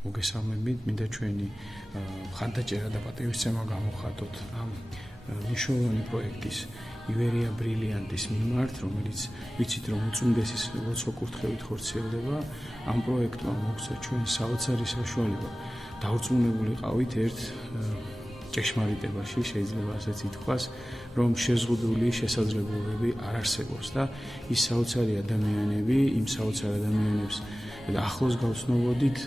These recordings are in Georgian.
მოგესალმებით, მინდა ჩვენი მხარდაჭერა და პატივისცემა გამოხატოთ ამ მნიშვნელოვანი პროექტის ივერია ბრილიანტის მიმართ, რომელიც ვიცით რომ უწუნდესის ლოცვა კურთხევით ხორციელდება. ამ პროექტმა მოგცა ჩვენ საოცარი საშუალება დაურწმუნებულიყავით ერთ ჭეშმარიტებაში, შეიძლება ასეც ითქვას, რომ შეზღუდული შესაძლებლობები არ არსებობს და ის საოცარი ადამიანები, იმ საოცარ ადამიანებს ახლოს გავცნობოდით,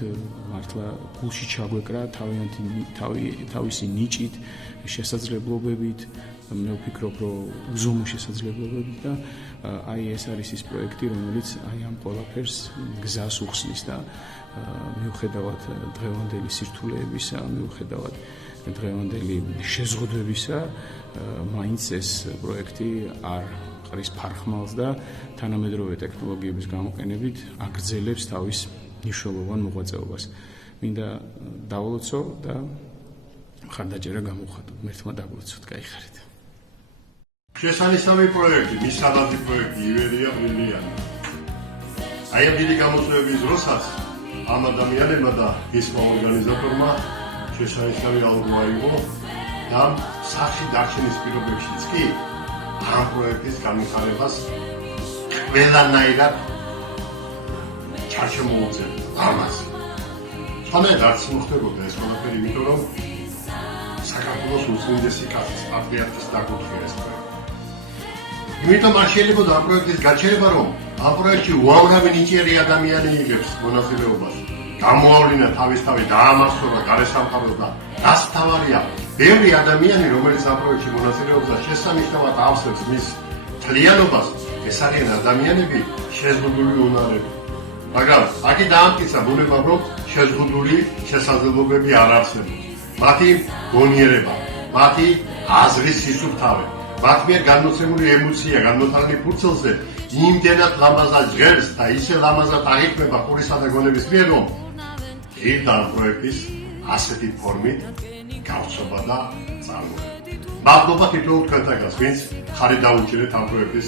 მართლა გულში ჩაგვეკრა თავისი ნიჭით, შესაძლებლობებით, მე ვფიქრობ, რომ უზომო შესაძლებლობებით და აი ეს არის ის პროექტი, რომელიც აი ამ ყველაფერს გზას უხსნის და მიუხედავად დღევანდელი სირთულეებისა, მიუხედავად დღევანდელი შეზღუდვებისა, მაინც ეს პროექტი არ ყრის ფარხმალს და თანამედროვე ტექნოლოგიების გამოყენებით აგრძელებს თავის მნიშვნელოვან მოღვაწეობას. მინდა დავალოცო და მხარდაჭერა გამოვხატოთ, მერთმა დაგვეცოთ, გაიხარეთ. შესანიშნავი პროექტი, მისაბაძი პროექტი ივერია ბრილიანტი. აი ამ დიდი გამოწვევების დროსაც ამ ადამიანებმა და ის ორგანიზატორმა შესანიშნავი ალგო აიღო და სახში დარჩენის პირობებშიც კი ამ პროექტის განვითარებას ყველანაირად ჩარჩემოუწევდა ამას. სხვანაირად არც მოხდებოდა ეს ყველაფერი, იმიტომ რომ საქართველოს უწმინდესი კაცის პატრიარქის დაკუთხია ეს პროექტი. იმიტომ არ შეიძლება ამ პროექტის გაჩერება, რომ ამ პროექტში უამრავი ნიჭიერი ადამიანი იღებს მონაწილეობას. გამოავლინა თავისთავად დაამახსოვრა გარესამყაროს და რაც მთავარია, ბევრი ადამიანი, რომელიც ამ პროექტში მონაწილეობს და შესანიშნავად ავსებს მის თლიანობას, ეს არიან ადამიანები შეზღუდული უნარები. მაგრამ აქი დაამტკიცა ბუნება, რომ შეზღუდული შესაძლებლობები არ არსებობს. მათი გონიერება, მათი აზრის სისუფთავე, მათ მიერ განმოცემული ემოცია, განმოთალილი ფურცელზე იმდენად ლამაზად ჟღერს და ისე ლამაზად აღიქმება ყურისა და გონების მიერ, რომ ღირდა ამ პროექტის ასეთი ფორმით გავრცობა და წარმოება. მადლობა თითოეულ თქვენთაგანს, ვინც ხარი დაუჭირეთ ამ პროექტის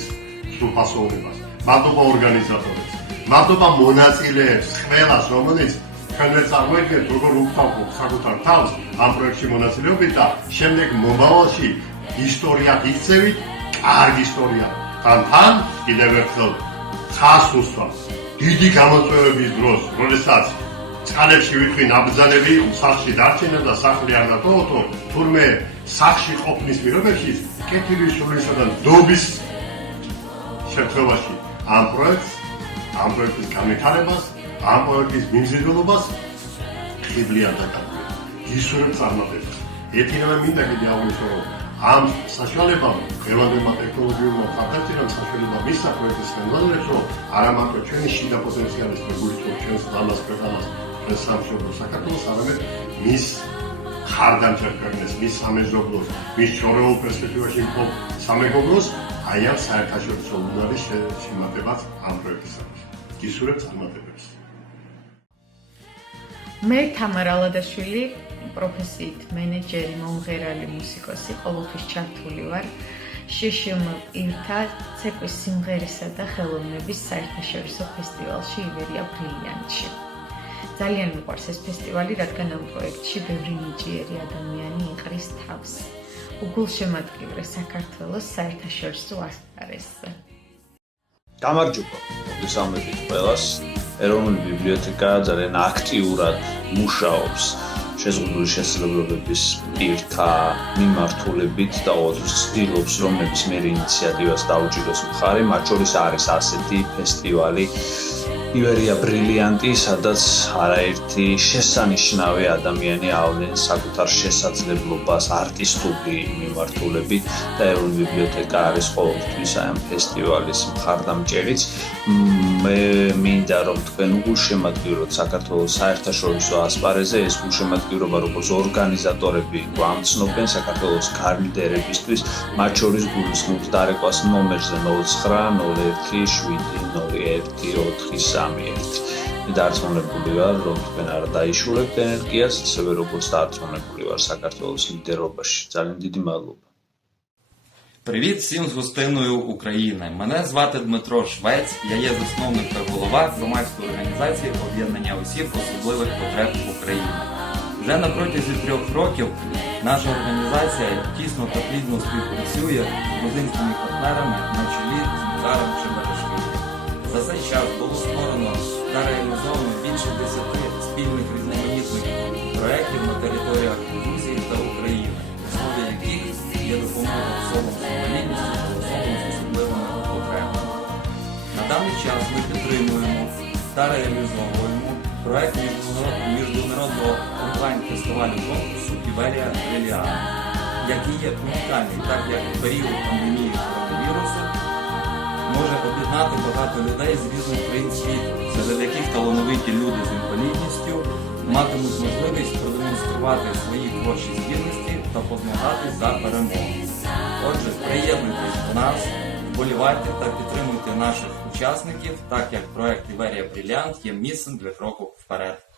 სრულფასოვნებას. მადლობა ორგანიზატორებს, მადლობა მონაწილეებს, ყველას, რომელიც თქვენ წარმოიდგენთ, როგორ უგთავობთ საკუთარ თავს ამ პროექტში მონაწილეობით და შემდეგ მომავალში ისტორიად იქცევით, კარგი ისტორია. თან კიდევ ერთხელ ხას უსვამს დიდი გამოწვევების დროს, როდესაც წყალებში ვიტყვი ნაბრძანები სახლში დარჩენა და სახლი არ დატოვო, თურმე სახლში ყოფნის პირობებში კეთილი სულისა და ნდობის შემთხვევაში ამ პროექტის განვითარებას, ამ პროექტის მიმზიდველობას ხიბლიან დაკარგვია. ისურვებ წარმატებას. ერთინავე მინდა კიდე აღვნიშნო, რომ ამ საშუალებამ დღევანდელმა ტექნოლოგიურმა მხარდაჭერამ საშუალება მისცა პროექტის ხელმძღვანელებს, რომ არა მარტო ჩვენი შიდა პოტენციალის მეგულითով ჩვენს ლამაზ ქვეყანას, ჩვენს სამშობლო საქართველოს, არამედ მის ხარდამჭერ ქვეყნებს, მის სამეზობლოს, მის შორეულ პერსპექტივაში მყოფ სამეგობროს, აი ამ საერთაშორისო უნარის შემატებაც ამ პროექტისათვის. გისურვებ წარმატებებს. მე თამარ ალადაშვილი, პროფესიით მენეჯერი, მომღერალი, მუსიკოსი, ყოველთვის ჩართული ვარ შშმ პირთა ცეკვის სიმღერისა და ხელოვნების საერთაშორისო ფესტივალში ივერია ბრილიანტში. ძალიან მიყვარს ეს ფესტივალი, რადგან ამ პროექტში ბევრი ნიჭიერი ადამიანი იყრის თავს. უგულშემატკივრე საქართველოს საერთაშორისო ასპარეზზე. გამარჯობა, მოგესალმებით ყველას. ეროვნული ბიბლიოთეკა ძალიან აქტიურად მუშაობს შეზღუდული შესაძლებლობების პირთა მიმართულებით და ყოველთვის ცდილობს, რომ ნებისმიერ ინიციატივას დაუჭიროს მხარი, მათ შორის არის ასეთი ფესტივალი ივერია ბრილიანტი, სადაც არაერთი შესანიშნავი ადამიანი ავლენს საკუთარ შესაძლებლობას არტისტული მიმართულებით და ეროვნული ბიბლიოთეკა არის ყოველთვის აი ამ ფესტივალის მხარდამჭერიც. მე მინდა რომ თქვენ უგულშემატკივროთ საქართველოს საერთაშორისო ასპარეზზე, ეს გულშემატკივრობა როგორც ორგანიზატორები გვამცნობენ საქართველოს გარდნერებისთვის, მათ შორის გულისხმობთ დარეკვას ნომერზე 09-7-01-431. დარწმუნებული ვარ, რომ თქვენ არ დაიშურებთ ენერგიას, ისევე როგორც დარწმუნებული ვარ საქართველოს ლიდერობაში. Ძალიან დიდი მადლობა. Привіт всім з гостиною України. Мене звати Дмитро Швець, я є засновник та голова громадської організації об'єднання осіб особливих потреб України. України. Вже на протязі 3 років наша організація тісно та плідно співпрацює з грузинськими партнерами на чолі з Назаром Чебарашвілі. За цей час було створено та реалізовано більше 10 спільних різноманітних проєктів на територіях Грузії та України, в основі яких є допомога особам з інвалідністю та особам з особливими потребами. На даний час ми підтримуємо та реалізовуємо проєкт міжнародного онлайн-фестивалю конкурсу «Іверія Бриліант», який є унікальний, так як в період пандемії коронавірусу може об'єднати багато людей з різних країн світу, серед яких талановиті люди з інвалідністю матимуть можливість продемонструвати свої творчі здібності та позмагатись за перемогу. Отже, приєднуйтесь до нас, вболівайте та підтримуйте наших учасників, так як проект «Іверія Бриліант» є місцем для кроку вперед.